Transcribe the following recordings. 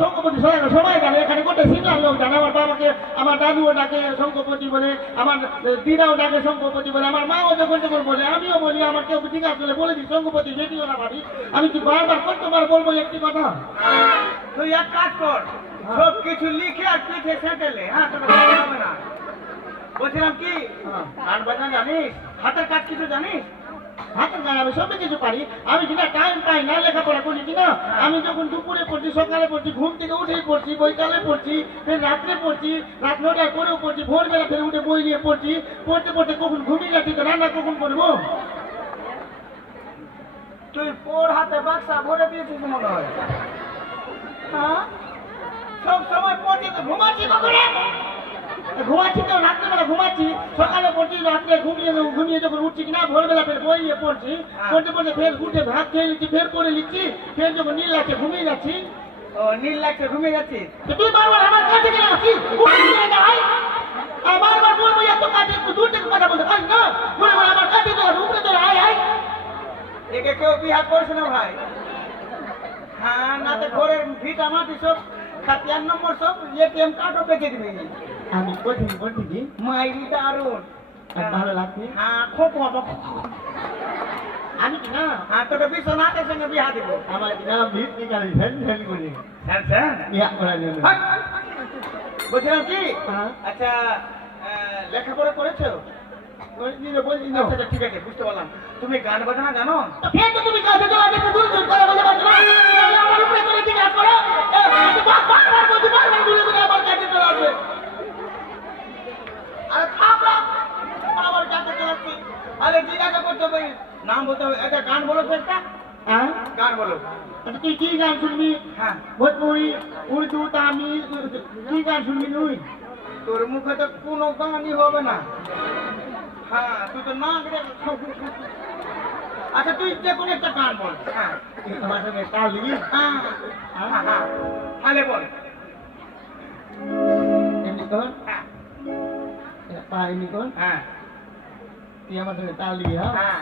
শঙ্কপতি সবাই জানে, এখানে গোটা সিঙ্গার লোক জানে। আমার বাবাকে আমার দাদুও ডাকে শঙ্কপতি বলে, আমার দিদাও ডাকে শঙ্কপতি বলে, আমার মাও যখন যখন বলে আমিও বলি। আমার কেউ জিজ্ঞাসা করলে বলে দিই শঙ্কপতি, যেটিও না ভাবি। আমি কি বারবার কতবার বলবো একটি কথা? তুই এক কাজ কর, সব কিছু লিখে আর পিঠে সেটেলে, হ্যাঁ তোর হবে না। বলছিলাম কি, গান বাজনা জানিস? হাতের কাজ কিছু জানিস? হাতের কাজ আমি সব কিছু পারি। আমি কিনা টাইম পাই না লেখাপড়া করি কিনা। আমি যখন দুপুরে পড়ছি, সকালে পড়ছি, ঘুম থেকে উঠেই পড়ছি, বৈকালে পড়ছি, ফের রাত্রে পড়ছি, রাত 9টার পরেও পড়ছি, ভোরবেলা ফের উঠে বই নিয়ে পড়ছি। পড়তে পড়তে কখন ঘুমিয়ে যাচ্ছি, তো রান্না কখন করবো? তুই পোর হাতে বাক্সা ভরে দিয়েছিস মনে হয়। হ্যাঁ, সব সময় পড়ছি তো ঘুমাচ্ছি কখন? ঘুমাচ্ছি তো, রাত্রেবেলা ঘুমাচ্ছি, সকালে পড়ছি, রাত্রে ঘুমিয়ে যখন উঠছি কিনা ভোরবেলা ফের বই নিয়ে পড়ছি। পড়তে পড়তে ফের উঠে ভাত খেয়ে নিচ্ছি, ফের পড়ে নিচ্ছি, ফের যখন নীল লাগছে ঘুমিয়ে যাচ্ছি। ও নীল লাগছে, ঘুমিয়ে যাচ্ছিস? তো তুই বারবার আমার কাছে কেন আসছিস? বারবার বলবো এত কাছে, একটু দূর থেকে কথা বলতে পারি না? বলে বলে আমার কাছে তো উপরে তোর আয় আয়। একে কেউ বিহার করছে না ভাই। হ্যাঁ, না তো ঘরের ভিটা মাটি সব 7 নম্বর সব এটিএম কার্ডও বেঁচে দিবি। আমি কঠিন বলছি কি মাইরি দারুন, ভালো লাগছে। হ্যাঁ খুব হবে। আমি কি না হ্যাঁ, তোকে বিশ্বনাথের সঙ্গে বিহা দিব। আমার কি না ভিত নিকালি ফেল ফেল করে হ্যাঁ স্যার, বিয়া করার জন্য। বলছিলাম কি, হ্যাঁ। আচ্ছা লেখাপড়া করেছো? বলছি না আচ্ছা ঠিক আছে, বুঝতে পারলাম। তুমি গান বাজনা জানো? ফের তো তুমি কাছে চলে আসতে দূর দূর করে বলে পারছো না। আমার উপরে করে জিজ্ঞাসা করো, বারবার বলছি, বারবার দূরে দূরে আমার কাছে চলে আসবে। আরে থামরা, আমার কাছে চলাচ্ছি। আরে জিজ্ঞাসা করতে হবে, নাম বলতে হবে। আচ্ছা গান বলো তো একটা, হ্যাঁ, গান বলো। আচ্ছা তুই কি গান শুনবি? হ্যাঁ, ভোজপুরি, উর্দু, তামিল, কি গান শুনবি তুই? তোর মুখে তো কোনো গানই হবে না। হ্যাঁ, তুই তো না রে। আচ্ছা তুই যে কোনো একটা গান বল। হ্যাঁ আমার সঙ্গে তাল দিবি? হ্যাঁ হ্যাঁ হ্যাঁ, তাহলে বল। এমনি কর, হ্যাঁ পা এমনি কর, হ্যাঁ তুই আমার সঙ্গে তাল দিবি। হ্যাঁ, হ্যাঁ,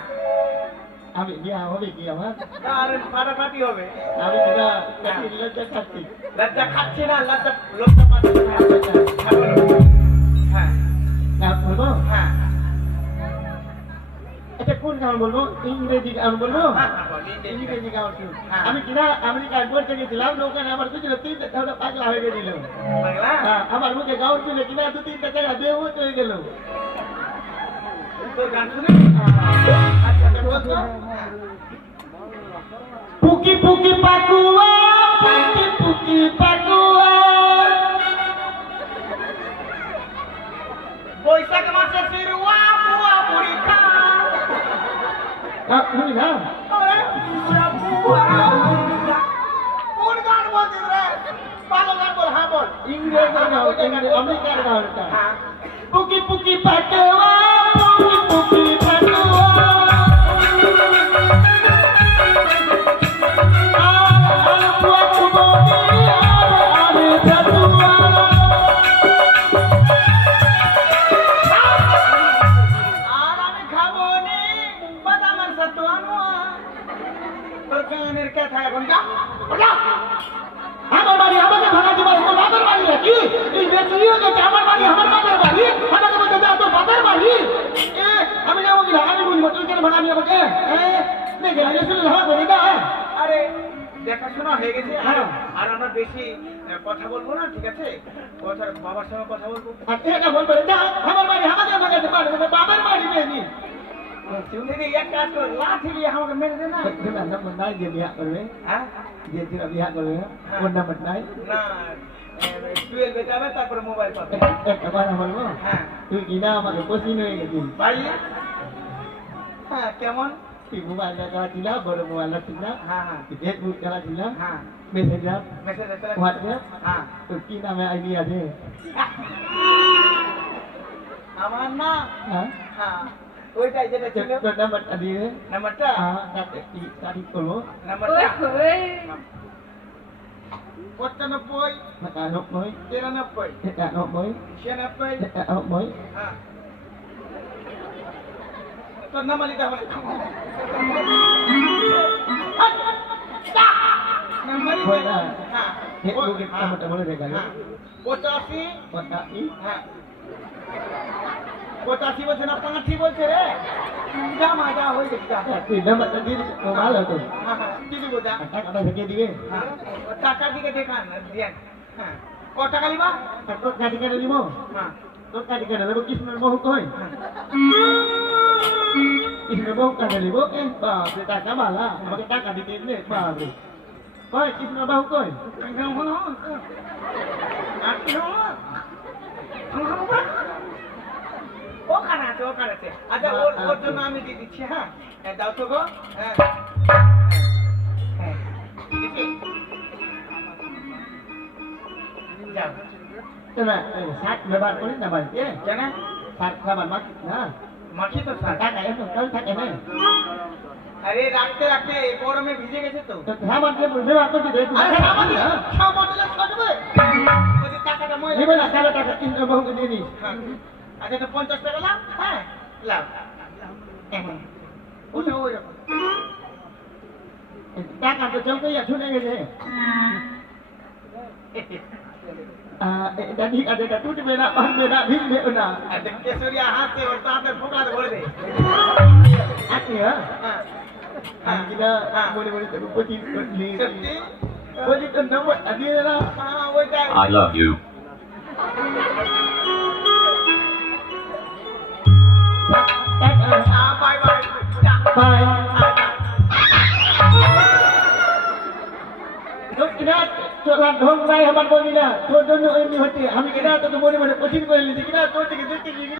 আমি বিয়া হবে কি আমার? আরে ফাটাফাটি হবে। আমি কিনা লজ্জা খাচ্ছি। লজ্জা খাচ্ছি না, লজ্জা লজ্জা পাচ্ছি না। হ্যাঁ বলো। হ্যাঁ গান বলবো? হ্যাঁ আচ্ছা কোন গান বলবো? ইংরেজি গান বলবো? হ্যাঁ, বল, ইংরেজি গান। ইংরেজি গান শুন। হ্যাঁ। আমি কিনা আমেরিকায় পড়তে গেছিলাম, ওখানে আমার কিছু 3টা টাকা পাগলা হয়ে গেছিল। বাংলা? হ্যাঁ, আমার মুখে গাউন শুনে কিনা 2-3টা টাকা বেহুশ হয়ে গেল। তোর গান শুনে? আচ্ছা আচ্ছা, বল তো। পুকি পুকি পাকুয়া, পুকি পুকি পাকুয়া, বৈশাখ মাসে শিরুয়া বুয়া বুড়ি খা। শুনি না? আরে বুয়া বুয়া বুড়ি খা। কোন গান বলছিস রে? ভালো গান বল। হ্যাঁ বল। ইংরেজি গান, আমেরিকার গানটা। হ্যাঁ, পুকি পুকি পাকুয়া, পুকি পুকি পাকুয়া, আর আমি খাবো নি বাদামের সাথে আনোয়া। তোর গানের কথা এখন যা যা। আমার বাড়ি আমাকে ভাঙাতে পারি, তোর বাবার বাড়ি নাকি? এই বেচুরিও গেছে, আমার বাড়ি আমার বাবার বাড়ি, আমাকে বলতে যা তোর বাবার বাড়ি। আমি যাবো কিনা? আমি বুঝবো তুই কেন ভাঙাবি আমাকে? দেখে আমি শুনে ভাঙা করি না। আরে দেখাশোনা হয়ে গেছে। হ্যাঁ। আর আমরা বেশি কথা বলবো না, ঠিক আছে? বাবার সঙ্গে কথা বলবো। আর এটা বলবে যা আমার বাড়ি আমাকে ভাঙাতে পারবে না, বাবার বাড়ি নেই। দিদি এক কাজ কর, লাঠি দিয়ে আমাকে মেরে দে না। নম্বর নাই যে বিয়া করবে, হ্যাঁ যে বিয়া করবে কোন নম্বর নাই? না, 12 যাবে, তারপরে মোবাইল পাবে। একটা কথা বলবো, হ্যাঁ তুই কিনা আমাকে পছন্দ হয়ে গেছিস। ভাই। হ্যাঁ কেমন? তুই মোবাইলটা চালাচ্ছিল, বড় মোবাইলটা ছিল না, হ্যাঁ হ্যাঁ ফেসবুক চালাচ্ছিল, হ্যাঁ, মেসেঞ্জার, মেসেজ এসে হোয়াটসঅ্যাপ, হ্যাঁ। তোর কি নামে আইডি আছে? আমার না, হ্যাঁ, হ্যাঁ ওইটাই যেটা ছিল। তোর নাম্বারটা দিয়ে নাম্বারটা, হ্যাঁ, তাতে কি তারিখ করবো? নাম্বারটা 95 99, 93 91, 96। 91, হ্যাঁ, তোর নাম লিখতে হবে। নাম্বার বল না। হ্যাঁ Mungkin teman-teman udah kali. হ্যাঁ, 85 Kota ini. হ্যাঁ 85 বলছে না 85 বলছে রে যা মা যা হয়ে গেছে যা। Tidak mak tadi malah tuh. হ্যাঁ হ্যাঁ দিদি বোঝা Tak ada sakit dia. হ্যাঁ টাকার দিকে দেখান দেন হ্যাঁ ক টাকা লিবা Takut kadi kada limo. হ্যাঁ Takut kadi kada limo kisna mau koi. হ্যাঁ Kisna mau kada limo ba kita kamala. Pakai taka di sini ba. Koi kisna mau koi. ওখানে আছে ওখানে আছে আচ্ছা ওর ওর জন্য আমি দিয়ে দিচ্ছি হ্যাঁ হ্যাঁ, দাও তো গো হ্যাঁ হ্যাঁ দিচ্ছি। যাও Tuna sat lebar koi lebar ye. জানা Sat lebar mak. Nah. মাখি তো sir Taka itu kau tak ada. আরে রাখতে রাখতে গরমে ভিজে গেছে তো Sama dia berbeda aku di desa. আরে সামান্য সামান্য লাগবে ওই টাকাটা মই Ini mana kalau taka kisna mau ke sini. আচ্ছা তো 50 টাকা লাও হ্যাঁ লাও হ্যাঁ ওটা ওই রকম Taka tu jauh ke ya sudah ke. Tadi ada datu di beda bin beda. ada কেশরিয়া হাতে ওর তাতে ফোকা ধরে দে Aku ya. হ্যাঁ Kita boleh terus pergi. সত্যি Boleh tu nama ada lah. হ্যাঁ ওইটা I love you. Bye bye Bye. Tok kena solat hong bai haban boleh lah. Tuan-tuan ini hati. Kami kena tu boleh mana pusing boleh. Kita tu tiga